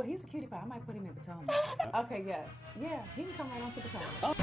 Well, he's a cutie pie. I might put him in Potomac. Okay, yes. Yeah, he can come right on to Potomac.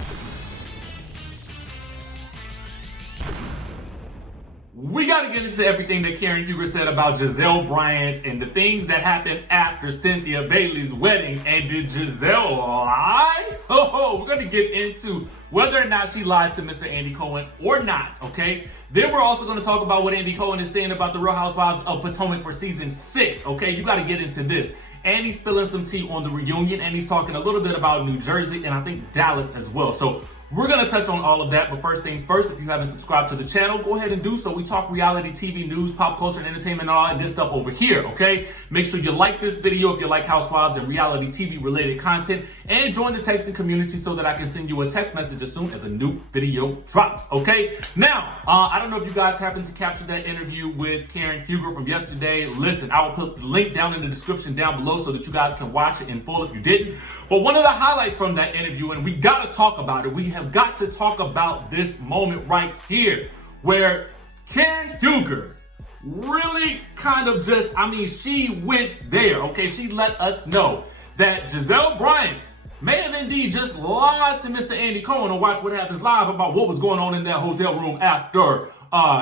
We got to get into everything that Karen Huger said about GIZELLE Bryant and the things that happened after Cynthia Bailey's wedding. And did GIZELLE lie? We're going to get into whether or not she lied to Mr. Andy Cohen or not, okay? Then we're also going to talk about what Andy Cohen is saying about the Real Housewives of Potomac for season 6, okay? You got to get into this. And he's spilling some tea on the reunion, and he's talking a little bit about New Jersey and I think Dallas as well. So we're going to touch on all of that, but first things first, if you haven't subscribed to the channel, go ahead and do so. We talk reality TV, news, pop culture, and entertainment, and all that good stuff over here, okay? Make sure you like this video if you like Housewives and reality TV related content, and join the texting community so that I can send you a text message as soon as a new video drops, okay? Now, I don't know if you guys happened to capture that interview with Karen Huger from yesterday. Listen, I will put the link down in the description down below so that you guys can watch it in full if you didn't. But one of the highlights from that interview, and we got to talk about it, we have got to talk about this moment right here where Karen Huger really kind of just, she went there, okay? She let us know that GIZELLE Bryant may have indeed just lied to Mr. Andy Cohen on Watch What Happens Live about what was going on in that hotel room after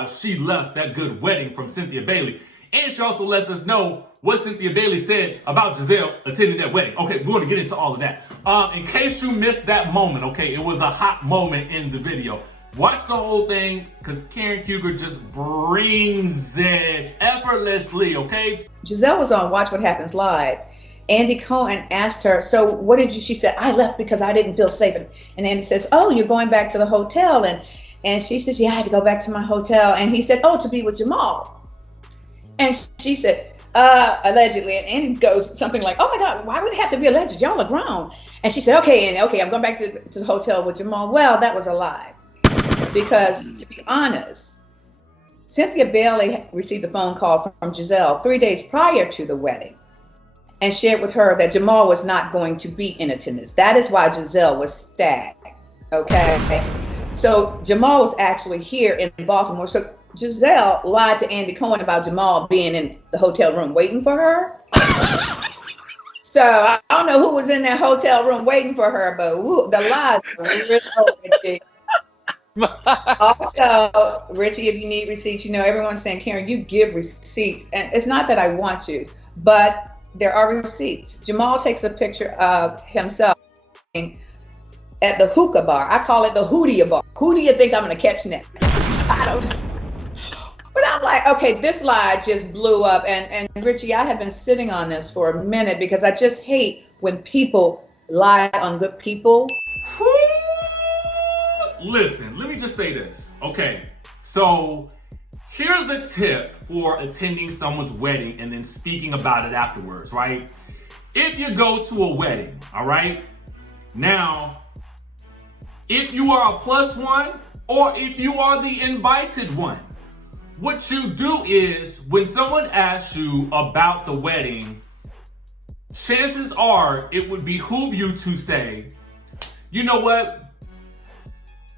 she left that good wedding from Cynthia Bailey. And she also lets us know what Cynthia Bailey said about GIZELLE attending that wedding. Okay, we're going to get into all of that. In case you missed that moment, okay, it was a hot moment in the video. Watch the whole thing because Karen Huger just brings it effortlessly, okay? GIZELLE was on Watch What Happens Live. Andy Cohen asked her, so what did you, she said, I left because I didn't feel safe. And Andy says, oh, you're going back to the hotel. And she says, yeah, I had to go back to my hotel. And he said, oh, to be with Jamal. And she said, allegedly, and Andy goes something like, oh my God, why would it have to be alleged? Y'all are grown. And she said, okay, and okay, I'm going back to the hotel with Jamal. Well, that was a lie. Because to be honest, Cynthia Bailey received a phone call from GIZELLE 3 days prior to the wedding and shared with her that Jamal was not going to be in attendance. That is why GIZELLE was stag, okay? So Jamal was actually here in Baltimore. So GIZELLE lied to Andy Cohen about Jamal being in the hotel room waiting for her. So I don't know who was in that hotel room waiting for her, but the lies were really Also, Richie, if you need receipts, everyone's saying, Karen, you give receipts. And it's not that I want to, but there are receipts. Jamal takes a picture of himself at the hookah bar. I call it the Hootie bar. Who do you think I'm going to catch next? I don't know. But I'm like, okay, this lie just blew up. And Richie, I have been sitting on this for a minute because I just hate when people lie on good people. Listen, let me just say this. Okay, so here's a tip for attending someone's wedding and then speaking about it afterwards, right? If you go to a wedding, all right? Now, if you are a +1 or if you are the invited one, what you do is when someone asks you about the wedding, chances are it would behoove you to say, you know what?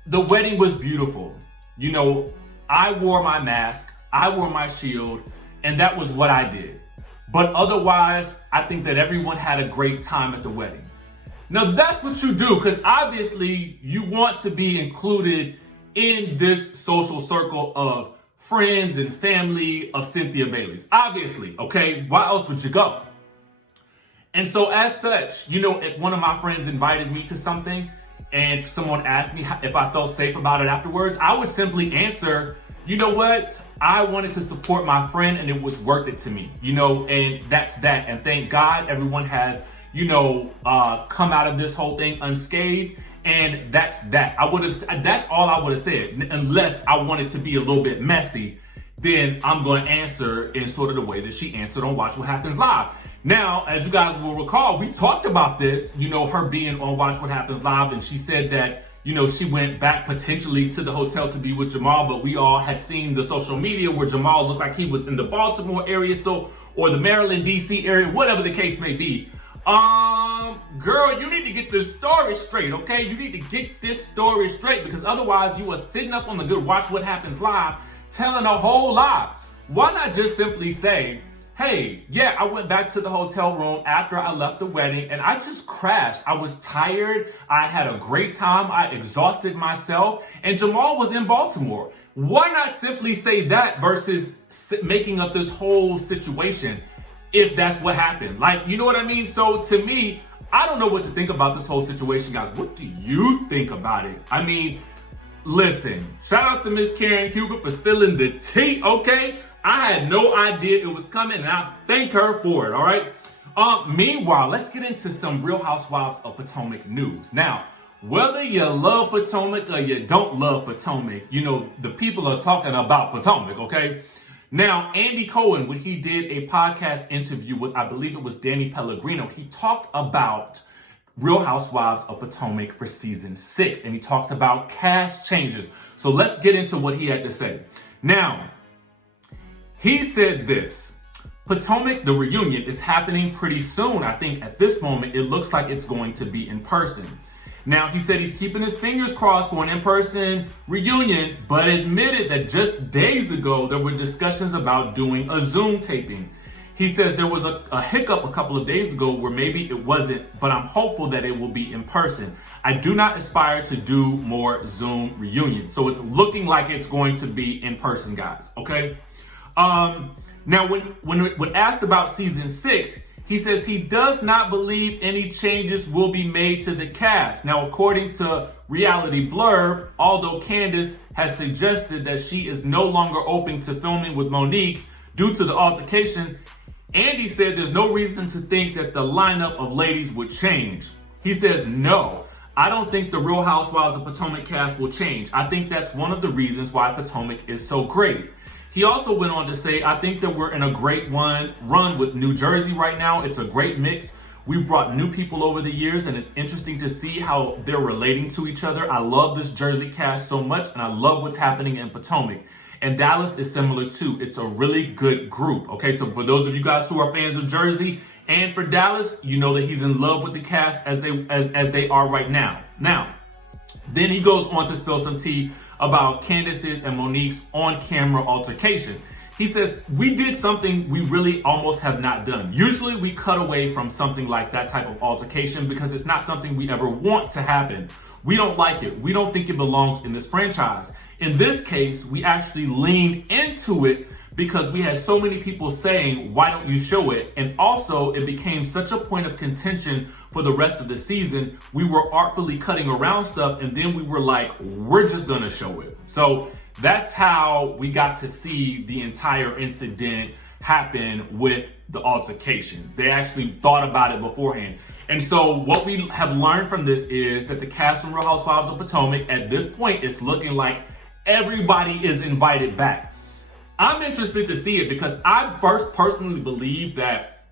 The wedding was beautiful. I wore my mask, I wore my shield, and that was what I did. But otherwise, I think that everyone had a great time at the wedding. Now that's what you do, because obviously you want to be included in this social circle of friends and family of Cynthia Bailey's. Obviously, okay? Why else would you go? And so as such, if one of my friends invited me to something, and someone asked me if I felt safe about it afterwards, I would simply answer, you know what? I wanted to support my friend and it was worth it to me, and that's that. And thank God everyone has, come out of this whole thing unscathed. And that's that. That's all I would have said. Unless I wanted to be a little bit messy, then I'm going to answer in sort of the way that she answered on Watch What Happens Live. Now, as you guys will recall, we talked about this, her being on Watch What Happens Live, and she said that, she went back potentially to the hotel to be with Jamal, but we all had seen the social media where Jamal looked like he was in the Baltimore area, or the Maryland, DC area, whatever the case may be. Girl, you need to get this story straight, okay? You need to get this story straight because otherwise you are sitting up on the good Watch What Happens Live telling a whole lie. Why not just simply say, hey, yeah, I went back to the hotel room after I left the wedding and I just crashed. I was tired. I had a great time. I exhausted myself. And Jamal was in Baltimore. Why not simply say that versus making up this whole situation if that's what happened? Like, you know what I mean? So to me, I don't know what to think about this whole situation, guys. What do you think about it? I mean, listen, shout out to Miss Karen Huber for spilling the tea, okay? I had no idea it was coming, and I thank her for it, all right? Meanwhile, let's get into some Real Housewives of Potomac news. Now, whether you love Potomac or you don't love Potomac, you know, the people are talking about Potomac, okay? Now, Andy Cohen, when he did a podcast interview with, I believe it was Danny Pellegrino, he talked about Real Housewives of Potomac for season 6, and he talks about cast changes. So let's get into what he had to say. Now, he said this: Potomac, the reunion, is happening pretty soon. I think at this moment, it looks like it's going to be in person. Now, he said he's keeping his fingers crossed for an in-person reunion, but admitted that just days ago, there were discussions about doing a Zoom taping. He says there was a hiccup a couple of days ago where maybe it wasn't, but I'm hopeful that it will be in person. I do not aspire to do more Zoom reunions. So it's looking like it's going to be in person, guys, okay? Now, when asked about season 6, he says he does not believe any changes will be made to the cast. Now, according to Reality Blurb, although Candace has suggested that she is no longer open to filming with Monique due to the altercation, Andy said there's no reason to think that the lineup of ladies would change. He says, no, I don't think the Real Housewives of Potomac cast will change. I think that's one of the reasons why Potomac is so great. He also went on to say, I think that we're in a great run with New Jersey right now. It's a great mix. We've brought new people over the years, and it's interesting to see how they're relating to each other. I love this Jersey cast so much, and I love what's happening in Potomac. And Dallas is similar too. It's a really good group. Okay, so for those of you guys who are fans of Jersey and for Dallas, you know that he's in love with the cast as they are right now. Now, then he goes on to spill some tea about Candace's and Monique's on-camera altercation. He says, we did something we really almost have not done. Usually we cut away from something like that type of altercation because it's not something we ever want to happen. We don't like it. We don't think it belongs in this franchise. In this case, we actually leaned into it because we had so many people saying, why don't you show it? And also it became such a point of contention for the rest of the season. We were artfully cutting around stuff, and then we were like, we're just gonna show it. So that's how we got to see the entire incident happen with the altercation. They actually thought about it beforehand. And so what we have learned from this is that the cast of Real Housewives of Potomac, at this point, it's looking like everybody is invited back. I'm interested to see it because I first personally believe that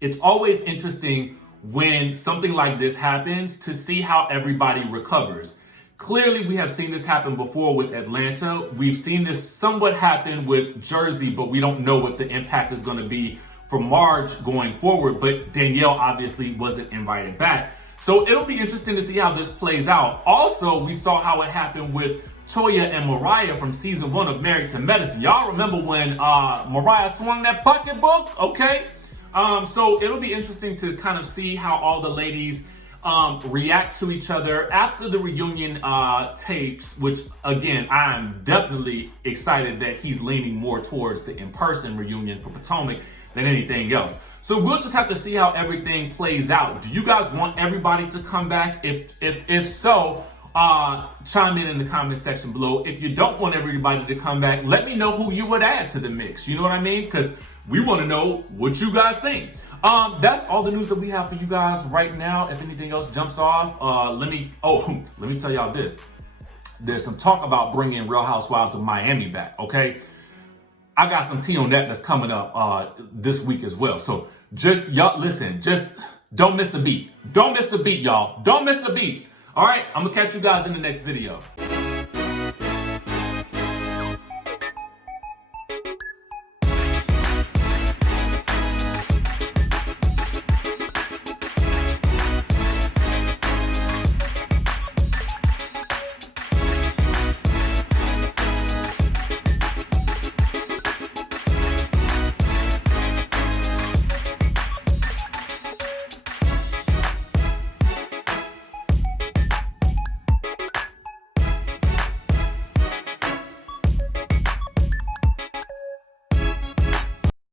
it's always interesting when something like this happens to see how everybody recovers. Clearly, we have seen this happen before with Atlanta. We've seen this somewhat happen with Jersey, but we don't know what the impact is going to be for Marge going forward. But Danielle obviously wasn't invited back. So it'll be interesting to see how this plays out. Also, we saw how it happened with Toya and Mariah from season 1 of Married to Medicine. Y'all remember when Mariah swung that pocketbook? Okay. So it'll be interesting to kind of see how all the ladies react to each other after the reunion tapes, which again, I'm definitely excited that he's leaning more towards the in-person reunion for Potomac than anything else. So we'll just have to see how everything plays out. Do you guys want everybody to come back? If so, chime in the comment section below. If you don't want everybody to come back, let me know who you would add to the mix. You know what I mean? Because we want to know what you guys think. That's all the news that we have for you guys right now. If anything else jumps off, let me tell y'all this. There's some talk about bringing Real Housewives of Miami back, okay? I got some tea on that that's coming up this week as well. So just, y'all, listen, just don't miss a beat. Don't miss a beat, y'all. Don't miss a beat. All right, I'm going to catch you guys in the next video.